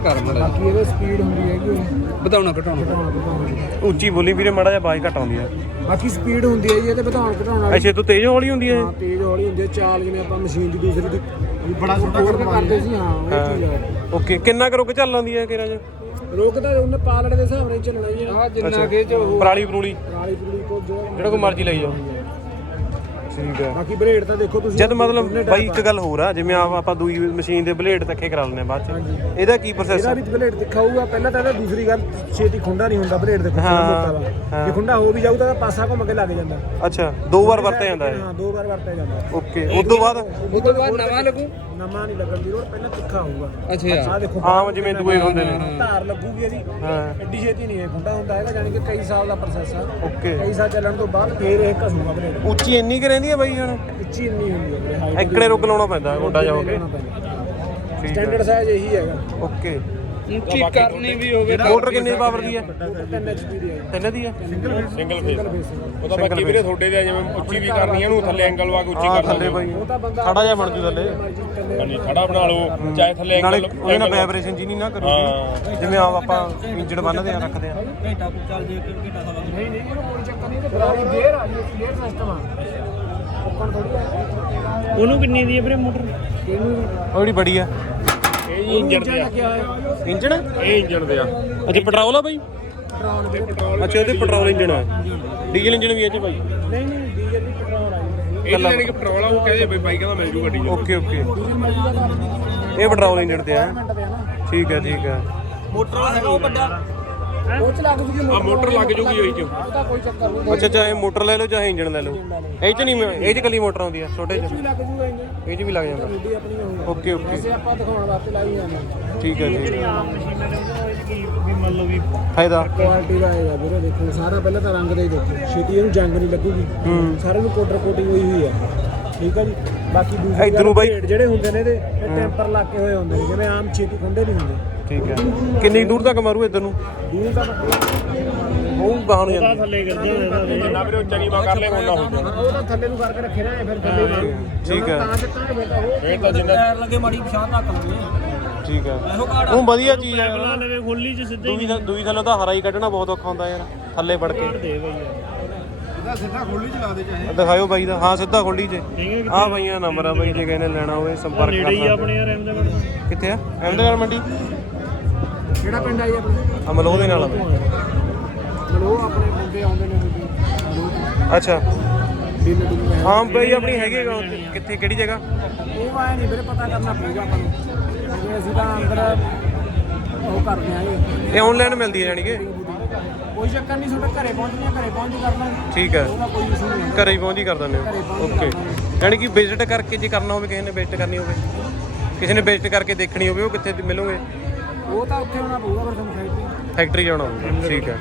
ਕਰ ਮੜਾ ਬਾਕੀ ਇਹਦੇ ਸਪੀਡ ਹੁੰਦੀ ਹੈਗੀ ਉਹ। ਬਤਾਉਣਾ ਘਟਾਉਣਾ। ਵਧਾਉਣਾ। ਉੱਚੀ ਬੋਲੀ ਵੀਰੇ ਮਾੜਾ ਜਿਹਾ ਆਵਾਜ਼ ਘੱਟ ਆਉਂਦੀ ਆ। ਬਾਕੀ ਸਪੀਡ ਹੁੰਦੀ ਹੈ ਜੀ ਇਹਦੇ ਵਧਾਉਣ ਘਟਾਉਣ ਵਾਲੀ। ਅੱਛਾ ਤੋਂ ਤੇਜ਼ ਹੌਲੀ ਹੁੰਦੀ ਹੈ ਹਾਂ ਤੇਜ਼ ਹੌਲੀ ਹੁੰਦੀ ਹੈ। ਚਾਲ ਜਿਵੇਂ ਆਪਾਂ ਮਸ਼ੀਨ ਦੀ ਦੂਸਰੀ ਦੀ ਬੜਾ ਛੋਟਾ ਕਰਦੇ ਸੀ ਹਾਂ ਉਹ ਚੀਜ਼ ਹੈ ਓਕੇ ਕਿੰਨਾ ਕੁ ਰੁਕ ਚੱਲ ਲੈਂਦੀ ਹੈ ਕਿਰਾਂ ਚ? ਰੋਕਦਾ ਉਹਨੇ ਪਾਲੜੇ ਦੇ ਹਿਸਾਬ ਨਾਲ ਹੀ ਚੱਲਣਾ ਜੀ ਆ। ਜਿੰਨਾ ਕੇ ਜੋ ਪਰਾਲੀ ਪਰੂਲੀ। ਰਾਲੀ ਪੂਰੀ ਕੋ ਜੋ ਜਿਹੜਾ ਕੋ ਮਰਜ਼ੀ ਲਈ ਜਾਓ। ਠੀਕ ਹੈ। ਬਾਕੀ ਬਲੇਡ ਤਾਂ ਦੇਖੋ ਤੁਸੀਂ ਜਦ ਮਤਲਬ ਬਾਈ ਇੱਕ ਗੱਲ ਹੋਰ ਆ ਜਿਵੇਂ ਆਪ- ਆਪਾਂ ਦੂਈ ਮਸ਼ੀਨ ਦੇ ਬਲੇਡ ਤੱਕੇ ਕਰਾ ਲੈਂਦੇ ਆ ਬਾਅਦ ਚ। ਇਹਦਾ ਕੀ ਪ੍ਰੋਸੈਸ ਇਹਦਾ ਵੀ ਬਲੇਡ ਦਿਖਾਊਗਾ ਪਹਿਲਾਂ ਤਾਂ ਇਹਦਾ ਦੂਸਰੀ ਗੱਲ ਛੇਤੀ ਖੁੰਡਾ ਨਹੀਂ ਹੁੰਦਾ ਬਲੇਡ ਦੇਖੋ ਹਾਂ, ਜੇ ਖੁੰਡਾ ਹੋ ਵੀ ਜਾਊਗਾ ਤਾਂ ਪਾਸਾ ਘੁੰਮ ਕੇ ਲੱਗ ਜਾਂਦਾ। ਅੱਛਾ ਦੋ ਵਾਰ ਵਰਤਿਆ ਜਾਂਦਾ ਹੈ ਹਾਂ ਦੋ ਵਾਰ ਵਰਤਿਆ ਜਾਂਦਾ। ਓਕੇ ਉਸ ਤੋਂ ਬਾਅਦ ਉਹ ਤੋਂ ਬਾਅਦ ਨਵਾਂ ਲੱਗੂ? ਨਵਾਂ ਨਹੀਂ ਲੱਗਣ ਦੀ ਲੋੜ ਪਹਿਲਾਂ ਤਿੱਖਾ ਹੋਊਗਾ। ਅੱਛਾ ਆਹ ਦੇਖੋ ਆਮ ਜਿਵੇਂ ਦੂਏ ਹੁੰਦੇ ਨੇ। ਧਾਰ ਲੱਗੂਗੀ ਇਹਦੀ। ਹਾਂ। ਐਡੀ ਛੇਤੀ ਨਹੀਂ ਇਹ ਖੁੰਡਾ ਹੁੰਦਾ ਹੈਗਾ ਯਾਨੀ ਕਿ ਕਈ ਸਾਲ ਦਾ ਪ੍ਰੋਸੈਸ ਆ। ਓਕੇ। ਕਈ ਸਾਲ ਚੱਲਣ ਤੋਂ ਬਾਅਦ ਫੇਰ ਇਹ ਘਸੂਗਾ ਬਲੇਡ। ਉੱਚੀ ਇੰਨੀ ਕਿ ਰਹਿੰਦੀ ਹੈ ਬਾਈ ਹੁਣ ਉੱਚੀ ਇੰਨੀ ਹੁੰਦੀ ਹੈ ਐਕੜੇ ਰੁਕ ਲਾਉਣਾ ਪੈਂਦਾ ਗੋਡਾ ਜਾ ਹੋ। ਕੇ ਸਟੈਂਡਰਡ ਸਾਈਜ਼ ਇਹੀ ਹੈਗਾ। ਓਕੇ। ਉੱਚੀ ਕਰਨੀ ਵੀ ਹੋਵੇ ਮੋਟਰ ਕਿੰਨੀ ਪਾਵਰ ਦੀ ਹੈ? 10 ਐਚਪੀ ਦੀ ਹੈ। ਤਿੰਨ ਦੀ ਹੈ? ਸਿੰਗਲ ਫੇਸ ਫੇਸ ਉਹਦਾ ਬਾਕੀ ਵੀਰੇ ਤੁਹਾਡੇ ਦੇ ਜਿਵੇਂ ਉੱਚੀ ਵੀ ਕਰਨੀ ਹੈ ਉਹਨੂੰ ਥੱਲੇ ਐਂਗਲ ਵਾ ਕੇ ਉੱਚੀ ਕਰ ਥੱਲੇ ਬਾਈ। ਉਹ ਤਾਂ ਬੰਦਾ ਖੜਾ ਜਿਹਾ ਬਣ ਜੂ ਥੱਲੇ। ਹਾਂਜੀ ਖੜਾ ਬਣਾ ਲਓ ਚਾਹੇ ਥੱਲੇ ਨਾਲੇ ਐਂਗਲ ਉਹਦੇ ਨਾਲ ਵਾਈਬ੍ਰੇਸ਼ਨ ਜੀ ਨਹੀਂ ਨਾ ਕਰੂਗੀ ਜਿਵੇਂ ਆਪ ਆਪਾਂ ਇੰਜਣ ਬੰਨਦੇ ਆ ਰੱਖਦੇ ਆ। ਨਹੀਂ ਨਹੀਂ ਇਹਨੂੰ ਕੋਈ ਚੱਕਰ ਨਹੀਂ ਤੇ ਬਰਾਰੀ ਗੇਅਰ ਆ ਜੀ ਗੇਅਰ ਸਿਸਟਮ ਆ। ਉਹਨੂੰ ਕਿੰਨੀ ਦੀ ਹੈ ਵੀਰੇ ਮੋਟਰ? ਉਹ ਜਿਹੜੀ ਬੜੀ ਆ। ਇਹ ਜੀ ਇੰਜਨ ਦੇ ਆ। ਇੰਜਣ? ਇਹ ਇੰਜਨ ਦੇ ਆ। ਅੱਛਾ ਪੈਟਰੋਲ ਆ ਬਾਈ? ਪੈਟਰੋਲ ਦੇ ਅੱਛਾ ਉਹਦੇ ਪੈਟਰੋਲ ਇੰਜਣ ਆ। ਡੀਜ਼ਲ ਇੰਜਣ ਵੀ ਇਹ ਚ ਬਾਈ? ਨਹੀਂ ਨਹੀਂ ਡੀਜ਼ਲ ਨਹੀਂ ਪੈਟਰੋਲ ਆ ਇਹ ਜਾਨੀ ਕਿ ਪੈਟਰੋਲ ਆ ਉਹ ਕਹਿੰਦੇ ਬਈ ਬਾਈਕਾਂ ਦਾ ਮਿਲ ਜੂ ਗੱਡੀ ਓਕੇ ਓਕੇ। ਇਹ ਪੈਟਰੋਲ ਇੰਜਣ ਤੇ ਆ। ਆ ਠੀਕ ਹੈ ਠੀਕ ਹੈ ਉਹ ਚ ਲੱਗ ਜੂਗੀ ਆ ਮੋਟਰ ਲੱਗ ਜੂਗੀ ਉਹੀ 'ਚ। ਉਹਦਾ ਕੋਈ ਚੱਕਰ ਨਹੀਂ। ਅੱਛਾ ਚਾਹੇ ਮੋਟਰ ਲੈ ਲਓ ਚਾਹੇ ਇੰਜਣ ਲੈ ਲਓ? ਇਹ ਚ ਨਹੀਂ ਇਹ ਚ ਕੱਲੀ ਮੋਟਰ ਆਉਂਦੀ ਆ ਛੋਟੇ ਚ। ਵੀ ਲੱਗ ਜੂਗਾ ਇੰਜਨ ਇਹ ਚ ਵੀ ਲੱਗ ਜਾਂਦਾ। ਗੱਡੀ ਆਪਣੀ ਹੋਊਗੀ ਓਕੇ ਓਕੇ। ਵੈਸੇ ਆਪਾਂ ਦਿਖਾਉਣ ਵਾਸਤੇ ਲਾਈ ਜਾਂਦੇ ਠੀਕ ਹੈ ਜੀ। ਆਮ ਮਸ਼ੀਨਾਂ ਦੇ ਵਿੱਚ ਕੀ ਵੀ ਮੰਨ ਲਓ ਵੀ ਫਾਇਦਾ? ਕੁਆਲਿਟੀ ਦਾ ਹੈਗਾ ਵੀਰੇ ਦੇਖੋ ਸਾਰਾ ਪਹਿਲਾਂ ਤਾਂ ਰੰਗ ਦਾ ਹੀ ਦੇਖੋ। ਛੇਤੀ ਇਹਨੂੰ ਜੰਗ ਨਹੀਂ ਲੱਗੂਗੀ। ਸਾਰੇ ਨੂੰ ਕੋਟਰ ਕੋਟਿੰਗ ਹੋਈ ਹੋਈ ਹੈ ਠੀਕ ਹੈ ਜੀ? ਬਾਕੀ ਦੂਸਰੀ ਜਿਹੜੇ ਹੁੰਦੇ ਨੇ ਇਹਦੇ ਇਹ ਟੈਂਪਰ ਲਾ ਕੇ ਹੋਏ ਹੁੰਦੇ ਨੇ। ਜਿਵੇਂ ਆਮ ਛੇਤੀ ਖੁੰਡੇ ਨਹੀਂ ਹੁੰਦੇ। ਠੀਕ ਹੈ। ਕਿੰਨੀ ਦੂਰ ਤੱਕ ਮਾਰੂ ਇੱਧਰ ਨੂੰ? ਦੂਰ ਦਾ ਉਹ ਗਾਹਾਂ ਨੂੰ ਜਾਂਦਾ ਥੱਲੇ ਕਰਦੇ ਹੋਏ ਨਾ ਵੀਰੇ ਉੱਚਾ ਨੀਵਾ ਕਰ ਲੈ ਉਹਨਾਂ ਹੋ ਜਾਣਾ ਉਹ ਤਾਂ ਥੱਲੇ ਨੂੰ ਕਰਕੇ ਰੱਖੇ ਨਾ ਫਿਰ ਥੱਲੇ ਮਾਰੂ ਠੀਕ ਹੈ। ਤਾਂ ਚੱਕਾਂਗੇ ਫਿਰ ਤਾਂ ਉਹ ਫੇਰ ਤਾਂ ਜਿੰਨਾ ਲੱਗੇ ਮਾੜੀ ਪਛਾਣ ਤੱਕ ਲਵੇ ਠੀਕ ਹੈ। ਉਹ ਵਧੀਆ ਚੀਜ਼ ਆ ਯਾਰ ਲਵੇ ਖੋਲੀ ਚ ਸਿੱਧੇ ਦੂਈ ਥੱਲੇ- ਦੂਈ ਥੱਲੇ ਤਾਂ ਹਰਾ ਹੀ ਕੱਢਣਾ ਬਹੁਤ ਔਖਾ ਹੁੰਦਾ ਯਾਰ ਥੱਲੇ ਵੜ ਕੇ। ਦੇ ਬਈ ਇਹਦਾ ਸਿੱਧਾ ਖੋਲੀ ਚ ਲਾ ਦੇ ਚਾਹੇ। ਆਹ ਦਿਖਾਇਓ ਬਾਈ ਦਾ। ਹਾਂ ਸਿੱਧਾ ਖੋਲੀ ਜੇ ਆਹ ਬਾਈਆਂ ਨੰਬਰ ਆ ਬਾਈ ਜੇ ਨੇ ਲੈਣਾ ਹੋਵੇ ਸੰਪਰਕ ਕਰ ਸਕਦੇ ਆਪਣੇ ਯਾਰ ਅਹਿਮਦਾਬਾਦ ਕਿੱਥੇ ਆ? ਅਹਿਮਦਗੜ ਮੰਡੀ? ਕਿਹੜਾ ਪਿੰਡ ਆਈ ਆਪਣਾ? ਅਮਲੋਹ ਦੇ ਨਾਲ ਆ। ਮਲੋ ਆਪਣੇ ਬੰਦੇ ਆਉਂਦੇ ਨੇ ਅੱਛਾ। ਹਾਂ ਬਾਈ ਆਪਣੀ ਹੈਗੀ ਉੱਥੇ। ਕਿੱਥੇ ਕਿਹੜੀ ਜਗ੍ਹਾ? ਉਹ ਆਇਆ ਨਹੀਂ ਵੀਰੇ ਪਤਾ ਕਰਨਾ ਪਊਗਾ ਆਪਾਂ ਨੂੰ। ਕਿਉਂਕਿ ਅਸੀਂ ਤਾਂ ਅੰਦਰ ਉਹ ਕਰਦੇ ਆਂਗੇ ਇਹ ਆਨਲਾਈਨ ਮਿਲਦੀ ਹੈ ਜਾਨੀ ਕਿ? ਕੋਈ ਚੱਕਰ ਨਹੀਂ ਤੁਹਾਡੇ ਘਰੇ ਪਹੁੰਚਣੀ ਘਰੇ ਪਹੁੰਚ ਕਰ ਲਾਂਗੇ। ਠੀਕ ਹੈ ਉਹਦਾ ਕੋਈ ਇਸ਼ੂ ਨਹੀਂ ਘਰੇ ਹੀ ਪਹੁੰਚ ਹੀ ਕਰ ਦਿੰਦੇ ਹੋ ਓਕੇ ਯਾਨੀ ਕਿ ਵਿਜ਼ਿਟ ਕਰਕੇ ਜੇ ਕਰਨਾ ਹੋਵੇ ਕਿਸੇ ਨੇ ਵਿਜ਼ਿਟ ਕਰਨੀ ਹੋਵੇ। ਕਿਸੇ ਨੇ ਵਿਜ਼ਿਟ ਕਰਕੇ ਦੇਖਣੀ ਹੋਵੇ ਉਹ ਕਿੱਥੇ ਮਿਲੋਗੇ? ਉਹ ਤਾਂ ਉੱਥੇ ਹੋਣਾ ਪਊਗਾ ਫਿਰ ਤੁਹਾਨੂੰ ਫੈਕਟਰੀ ਫੈਕਟਰੀ ਜਾਣਾ ਹੋਊਗਾ ਠੀਕ ਹੈ।